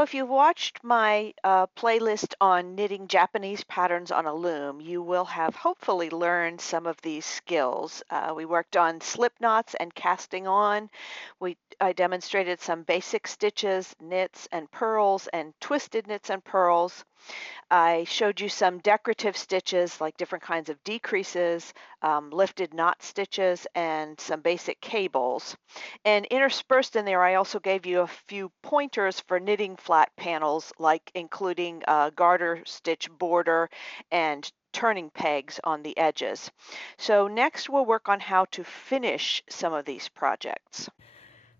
So if you've watched my playlist on knitting Japanese patterns on a loom, you will have hopefully learned some of these skills. We worked on slip knots and casting on. I demonstrated some basic stitches, knits and purls, and twisted knits and purls. I showed you some decorative stitches like different kinds of decreases, lifted knot stitches, and some basic cables. And interspersed in there, I also gave you a few pointers for knitting flat panels, like including a garter stitch border and turning pegs on the edges. So next we'll work on how to finish some of these projects.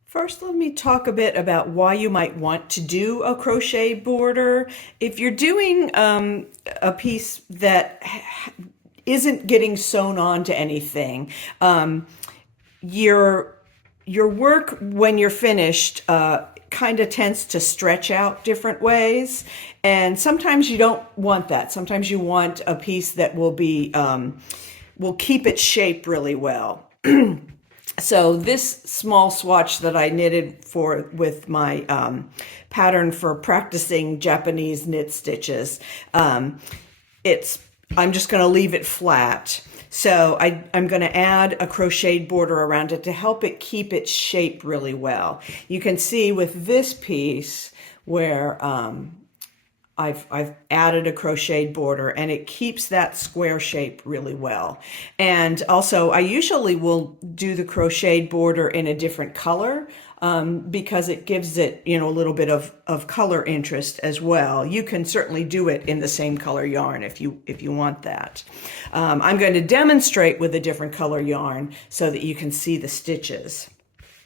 First, let me talk a bit about why you might want to do a crochet border. If you're doing a piece that isn't getting sewn on to anything, your work when you're finished kind of tends to stretch out different ways, and sometimes you don't want that. Sometimes you want a piece that will keep its shape really well. So this small swatch that I knitted with my pattern for practicing Japanese knit stitches, I'm just going to leave it flat. So I'm going to add a crocheted border around it to help it keep its shape really well. You can see with this piece where I've added a crocheted border, and it keeps that square shape really well. And also I usually will do the crocheted border in a different color because it gives it, a little bit of color interest as well. You can certainly do it in the same color yarn if you want that. I'm going to demonstrate with a different color yarn so that you can see the stitches.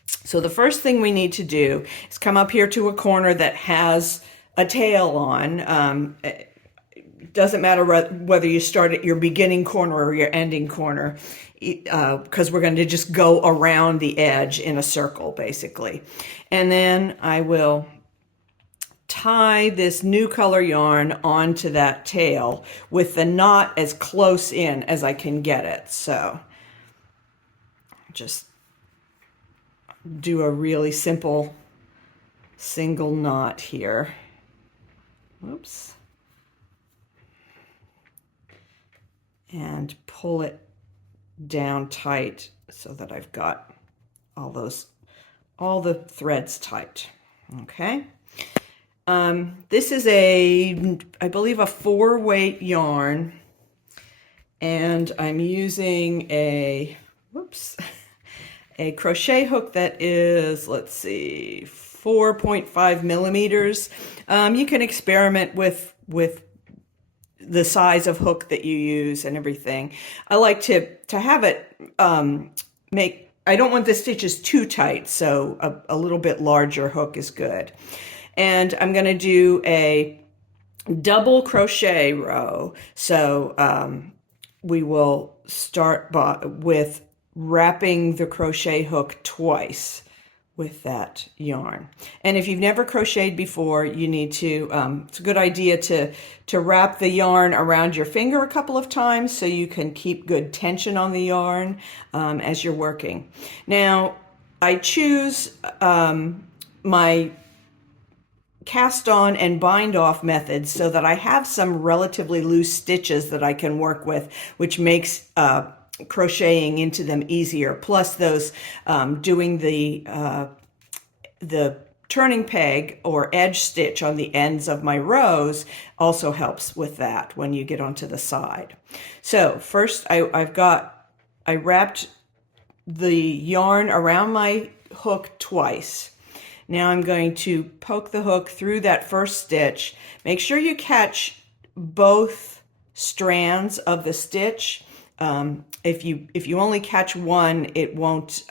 So the first thing we need to do is come up here to a corner that has a tail on. It doesn't matter whether you start at your beginning corner or your ending corner, because we're going to just go around the edge in a circle, basically. And then I will tie this new color yarn onto that tail with the knot as close in as I can get it. So just do a really simple single knot here. Oops. And pull it down tight so that I've got all the threads tight. Okay. This is I believe a 4-weight yarn, and I'm using a crochet hook that is, let's see, 4.5 millimeters. You can experiment with the size of hook that you use and everything. I like to have it I don't want the stitches too tight, so a little bit larger hook is good. And I'm going to do a double crochet row. So we will start with wrapping the crochet hook twice with that yarn. And if you've never crocheted before, you need to, it's a good idea to wrap the yarn around your finger a couple of times so you can keep good tension on the yarn as you're working. Now, I choose my cast on and bind off methods so that I have some relatively loose stitches that I can work with, which makes crocheting into them easier. Plus those doing the turning peg or edge stitch on the ends of my rows also helps with that when you get onto the side. So first I wrapped the yarn around my hook twice. Now I'm going to poke the hook through that first stitch. Make sure you catch both strands of the stitch. If you only catch one, it won't,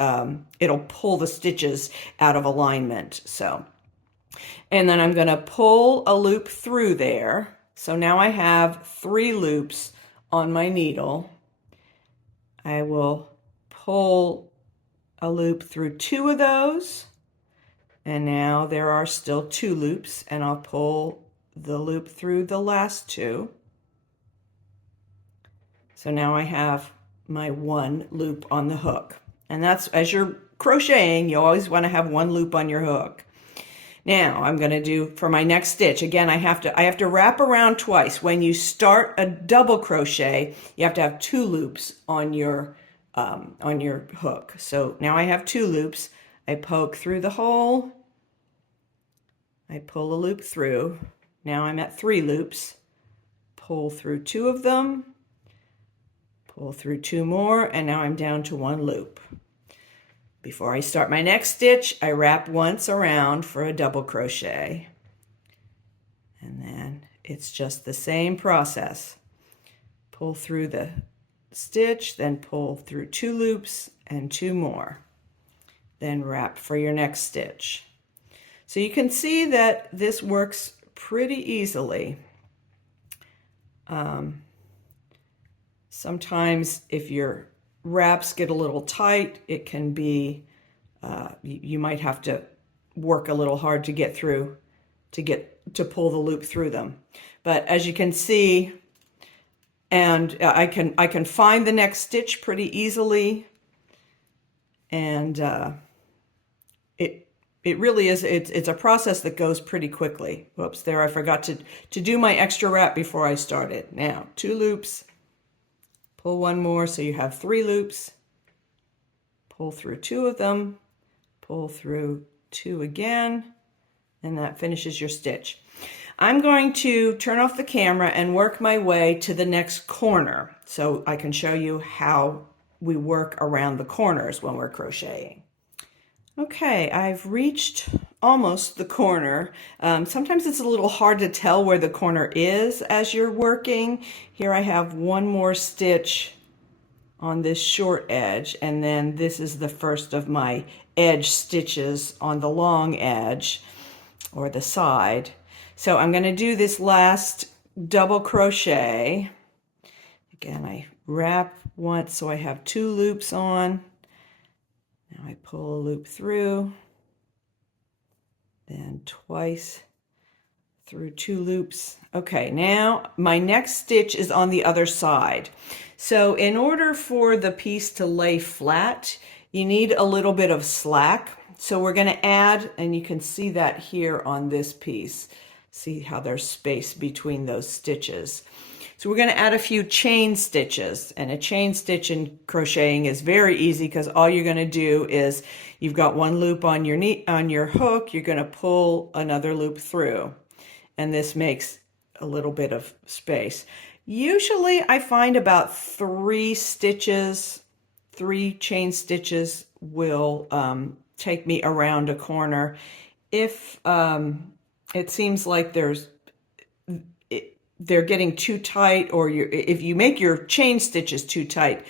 it'll pull the stitches out of alignment. So, and then I'm going to pull a loop through there. So now I have 3 loops on my needle. I will pull a loop through 2 of those. And now there are still 2 loops, and I'll pull the loop through the last 2. So now I have my 1 loop on the hook. And that's, as you're crocheting, you always want to have 1 loop on your hook. Now I'm going to do for my next stitch. Again, I have to wrap around twice. When you start a double crochet, you have to have 2 loops on your hook. So now I have 2 loops. I poke through the hole. I pull a loop through. Now I'm at 3 loops. Pull through 2 of them. Pull through 2 more, and now I'm down to 1 loop. Before I start my next stitch, I wrap once around for a double crochet. And then it's just the same process. Pull through the stitch, then pull through 2 loops and 2 more. Then wrap for your next stitch. So you can see that this works pretty easily. Sometimes if your wraps get a little tight, it can be, you might have to work a little hard to get through, to pull the loop through them. But as you can see, and I can find the next stitch pretty easily, and it really is, it's a process that goes pretty quickly. Whoops, there I forgot to do my extra wrap before I started. Now 2 loops, pull 1 more, so you have 3 loops, pull through 2 of them, pull through 2 again, and that finishes your stitch. I'm going to turn off the camera and work my way to the next corner so I can show you how we work around the corners when we're crocheting. Okay, I've reached almost the corner. Sometimes it's a little hard to tell where the corner is as you're working. Here I have 1 more stitch on this short edge, and then this is the first of my edge stitches on the long edge or the side. So I'm going to do this last double crochet. Again, I wrap once so I have 2 loops on. Now I pull a loop through, then twice through 2 loops. Okay, now my next stitch is on the other side. So in order for the piece to lay flat, you need a little bit of slack. So we're going to add, and you can see that here on this piece. See how there's space between those stitches. So we're going to add a few chain stitches, and a chain stitch in crocheting is very easy because all you're going to do is you've got 1 loop on your hook, you're going to pull another loop through, and this makes a little bit of space. Usually I find about 3 stitches, 3 chain stitches will take me around a corner. If it seems like they're getting too tight, or if you make your chain stitches too tight,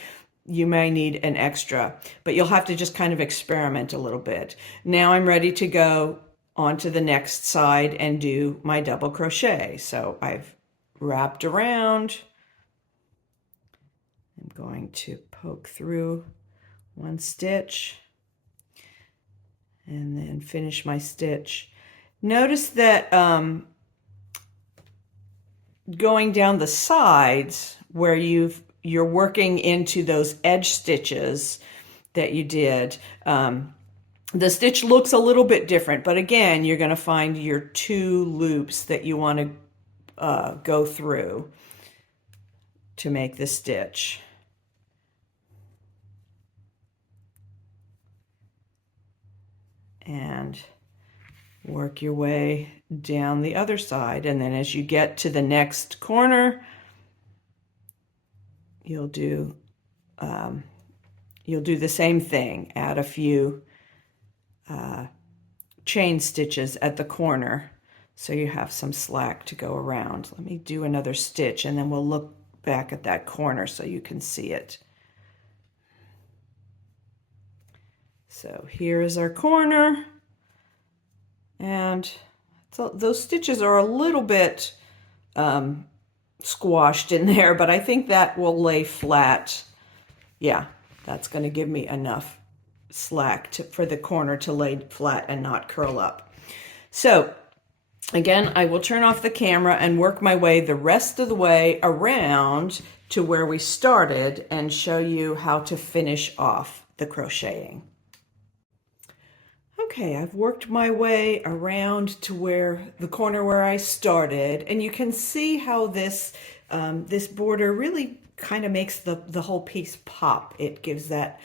you may need an extra, but you'll have to just kind of experiment a little bit. Now I'm ready to go on to the next side and do my double crochet. So I've wrapped around. I'm going to poke through 1 stitch and then finish my stitch. Notice that going down the sides where you're working into those edge stitches that you did, the stitch looks a little bit different, but again, you're going to find your 2 loops that you want to go through to make the stitch. And work your way down the other side, and then as you get to the next corner, you'll do the same thing. Add a few chain stitches at the corner so you have some slack to go around. Let me do another stitch and then we'll look back at that corner so you can see it. So here is our corner, and so those stitches are a little bit squashed in there, but I think that will lay flat. Yeah, that's going to give me enough slack for the corner to lay flat and not curl up. So again, I will turn off the camera and work my way the rest of the way around to where we started and show you how to finish off the crocheting. Okay, I've worked my way around to where the corner where I started, and you can see how this border really kind of makes the whole piece pop. It gives that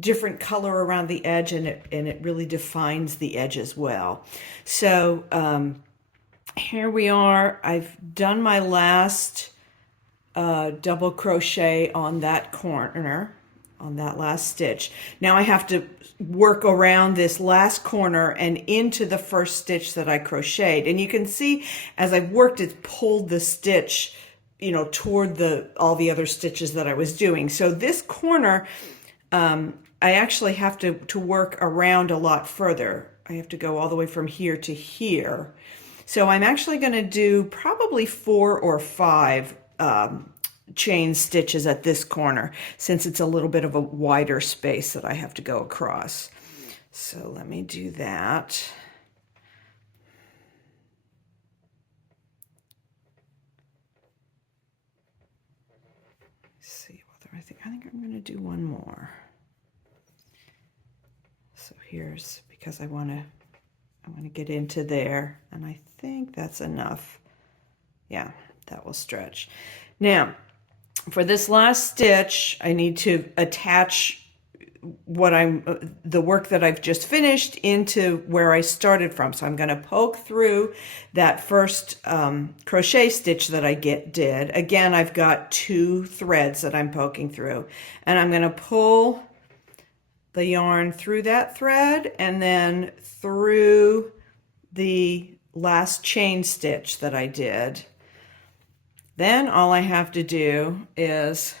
different color around the edge, and it really defines the edge as well. So here we are. I've done my last double crochet on that corner, on that last stitch. Now I have to work around this last corner and into the first stitch that I crocheted. And you can see as I've worked, it's pulled the stitch, you know, toward all the other stitches that I was doing. So this corner, I actually have to work around a lot further. I have to go all the way from here to here. So I'm actually going to do probably 4 or 5 chain stitches at this corner, since it's a little bit of a wider space that I have to go across. So let me do that. Let's see whether I think I'm going to do one more. So here's, because I want to get into there, and I think that's enough. Yeah, that will stretch. Now, for this last stitch, I need to attach the work that I've just finished into where I started from. So I'm going to poke through that first crochet stitch that I did. Again, I've got 2 threads that I'm poking through, and I'm going to pull the yarn through that thread and then through the last chain stitch that I did. Then all I have to do is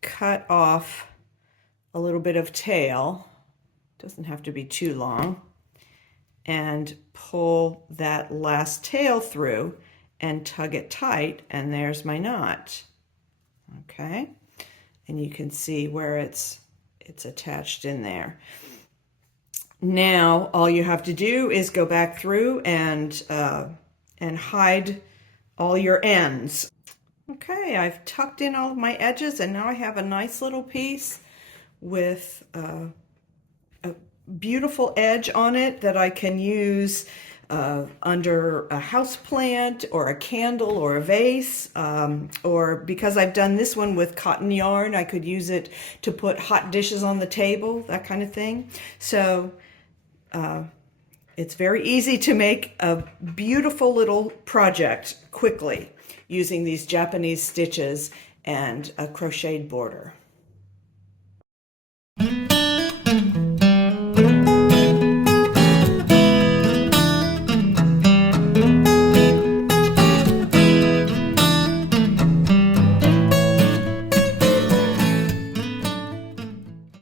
cut off a little bit of tail, doesn't have to be too long, and pull that last tail through and tug it tight, and there's my knot. Okay, and you can see where it's attached in there. Now all you have to do is go back through and hide all your ends. Okay, I've tucked in all of my edges, and now I have a nice little piece with a beautiful edge on it that I can use under a house plant or a candle or a vase, or because I've done this one with cotton yarn, I could use it to put hot dishes on the table, that kind of thing. So it's very easy to make a beautiful little project quickly using these Japanese stitches and a crocheted border.